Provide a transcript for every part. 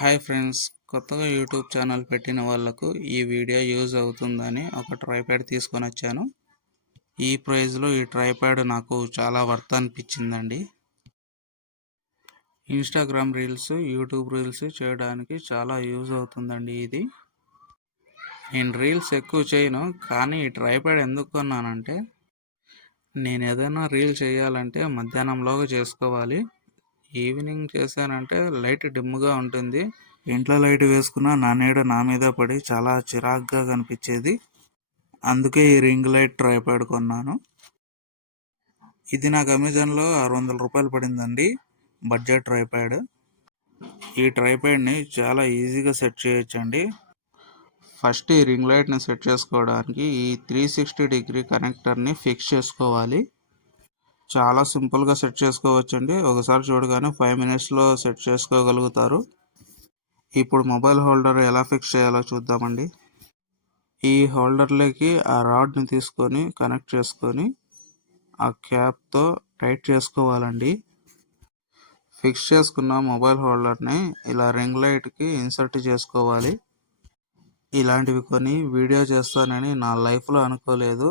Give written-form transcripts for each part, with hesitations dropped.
Hi friends, కొత్తగా YouTube channel పెట్టిన వాళ్ళకు ఈ వీడియో యూజ్ అవుతుందని ఒక ట్రైప్యాడ్ తీసుకొని వచ్చాను. ఈ ప్రైస్లో ఈ ట్రైప్యాడ్ నాకు చాలా వర్త్ అనిపించిందండి. ఇన్స్టాగ్రామ్ రీల్స్, యూట్యూబ్ రీల్స్ చేయడానికి చాలా యూజ్ అవుతుందండి ఇది. నేను రీల్స్ ఎక్కువ చేయను, కానీ ఈ ట్రైప్యాడ్ ఎందుకు కొన్నానంటే నేను ఏదైనా రీల్ చేయాలంటే మధ్యాహ్నంలోగా చేసుకోవాలి. ఈవినింగ్ చేశానంటే లైట్ డిమ్గా ఉంటుంది. ఇంట్లో లైట్ వేసుకున్న నా నీడ నా మీద పడి చాలా చిరాగ్గా కనిపించేది. అందుకే ఈ రింగ్ లైట్ ట్రైప్యాడ్ కొన్నాను. ఇది నాకు అమెజాన్లో 600 రూపాయలు పడిందండి, బడ్జెట్ ట్రైప్యాడ్. ఈ ట్రైప్యాడ్ని చాలా ఈజీగా సెట్ చేయొచ్చండి. ఫస్ట్ ఈ రింగ్ లైట్ని సెట్ చేసుకోవడానికి ఈ 360 డిగ్రీ కనెక్టర్ని ఫిక్స్ చేసుకోవాలి. చాలా సింపుల్గా సెట్ చేసుకోవచ్చండి. ఒకసారి చూడగానే 5 మినిట్స్లో సెట్ చేసుకోగలుగుతారు. ఇప్పుడు మొబైల్ హోల్డర్ ఎలా ఫిక్స్ చేయాలో చూద్దామండి. ఈ హోల్డర్లోకి ఆ రాడ్ని తీసుకొని కనెక్ట్ చేసుకొని ఆ క్యాప్తో టైట్ చేసుకోవాలండి. ఫిక్స్ చేసుకున్న మొబైల్ హోల్డర్ని ఇలా రింగ్ లైట్కి ఇన్సర్ట్ చేసుకోవాలి. ఇలాంటివి కొని వీడియో చేస్తానని నా లైఫ్లో అనుకోలేదు.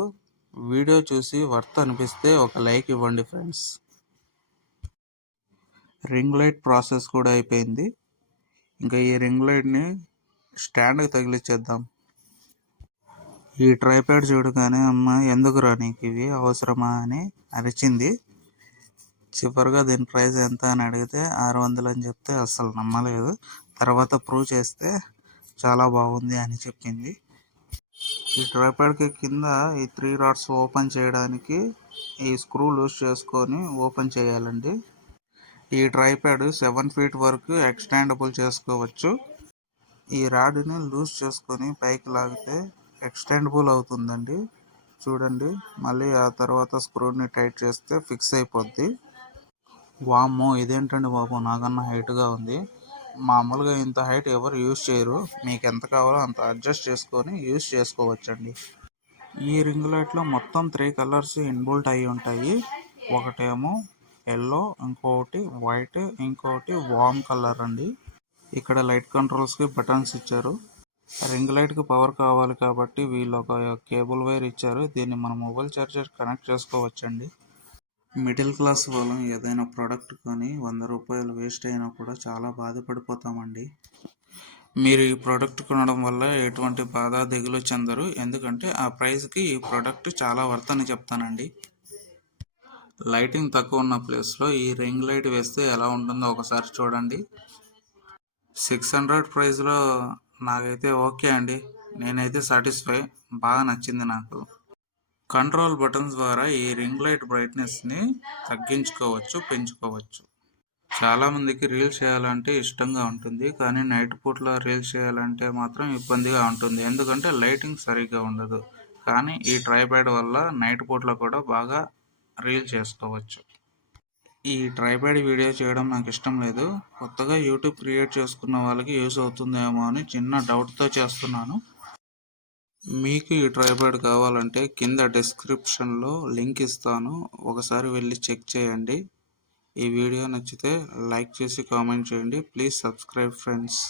వీడియో చూసి వర్త్ అనిపిస్తే ఒక లైక్ ఇవ్వండి ఫ్రెండ్స్. రింగ్ లైట్ ప్రాసెస్ కూడా అయిపోయింది. ఇంకా ఈ రింగ్ లైట్ని స్టాండ్కి తగిలించేద్దాం. ఈ ట్రైప్యాడ్ చూడగానే అమ్మ ఎందుకురా నీకు ఇవి అవసరమా అని అరిచింది. చివరిగా దీని ప్రైస్ ఎంత అని అడిగితే 600 అని చెప్తే అస్సలు నమ్మలేదు. తర్వాత ప్రూవ్ చేస్తే చాలా బాగుంది అని చెప్పింది. ఈ ట్రైప్యాడ్కి కింద ఈ 3 రాడ్స్ ఓపెన్ చేయడానికి ఈ స్క్రూ లూజ్ చేసుకొని ఓపెన్ చేయాలండి. ఈ ట్రైప్యాడ్ 7 ఫీట్ వరకు ఎక్స్టెండబుల్ చేసుకోవచ్చు. ఈ రాడ్ని లూజ్ చేసుకొని పైకి లాగితే ఎక్స్టెండబుల్ అవుతుందండి. చూడండి, మళ్ళీ ఆ తర్వాత స్క్రూని టైట్ చేస్తే ఫిక్స్ అయిపోద్ది. వామ్మో, ఇదేంటండి బాబు, నాకన్నా హైట్గా ఉంది. మామూలుగా ఇంత హైట్ ఎవరు యూజ్ చేయరు. మీకు ఎంత కావాలో అంత అడ్జస్ట్ చేసుకొని యూజ్ చేసుకోవచ్చండి. ఈ రింగ్ లైట్లో మొత్తం 3 కలర్స్ ఇన్బుల్ట్ అయి ఉంటాయి. ఒకటేమో ఎల్లో, ఇంకొకటి వైట్, ఇంకొకటి వామ్ కలర్ అండి. ఇక్కడ లైట్ కంట్రోల్స్కి బటన్స్ ఇచ్చారు. రింగ్ లైట్కి పవర్ కావాలి కాబట్టి వీళ్ళు ఒక కేబుల్ వైర్ ఇచ్చారు. దీన్ని మన మొబైల్ ఛార్జర్ కనెక్ట్ చేసుకోవచ్చండి. మిడిల్ క్లాస్ వాళ్ళం ఏదైనా ప్రోడక్ట్ కొని 100 రూపాయలు వేస్ట్ అయినా కూడా చాలా బాధపడిపోతామండి. మీరు ఈ ప్రోడక్ట్ కొనడం వల్ల ఎటువంటి బాధ దిగులు చెందరు. ఎందుకంటే ఆ ప్రైస్కి ఈ ప్రోడక్ట్ చాలా వర్త్ అని చెప్తానండి. లైటింగ్ తక్కువ ఉన్న ప్లేస్లో ఈ రింగ్ లైట్ వేస్తే ఎలా ఉంటుందో ఒకసారి చూడండి. 600 ప్రైస్లో నాకైతే ఓకే అండి. నేనైతే సాటిస్ఫై, బాగా నచ్చింది నాకు. కంట్రోల్ బటన్స్ ద్వారా ఈ రింగ్ లైట్ బ్రైట్నెస్ని తగ్గించుకోవచ్చు, పెంచుకోవచ్చు. చాలామందికి రీల్స్ చేయాలంటే ఇష్టంగా ఉంటుంది, కానీ నైట్ పూట్లో రీల్స్ చేయాలంటే మాత్రం ఇబ్బందిగా ఉంటుంది. ఎందుకంటే లైటింగ్ సరిగ్గా ఉండదు. కానీ ఈ ట్రైప్యాడ్ వల్ల నైట్ పూట్లో కూడా బాగా రీల్ చేసుకోవచ్చు. ఈ ట్రైప్యాడ్ వీడియో చేయడం నాకు ఇష్టం లేదు. కొత్తగా యూట్యూబ్ క్రియేట్ చేసుకున్న వాళ్ళకి యూజ్ అవుతుందేమో అని చిన్న డౌట్తో చేస్తున్నాను. మీకు ఈ ట్రైప్యాడ్ కావాలంటే కింద డిస్క్రిప్షన్లో లింక్ ఇస్తాను, ఒకసారి వెళ్ళి చెక్ చేయండి. ఈ వీడియో నచ్చితే లైక్ చేసి కామెంట్ చేయండి. Please subscribe friends.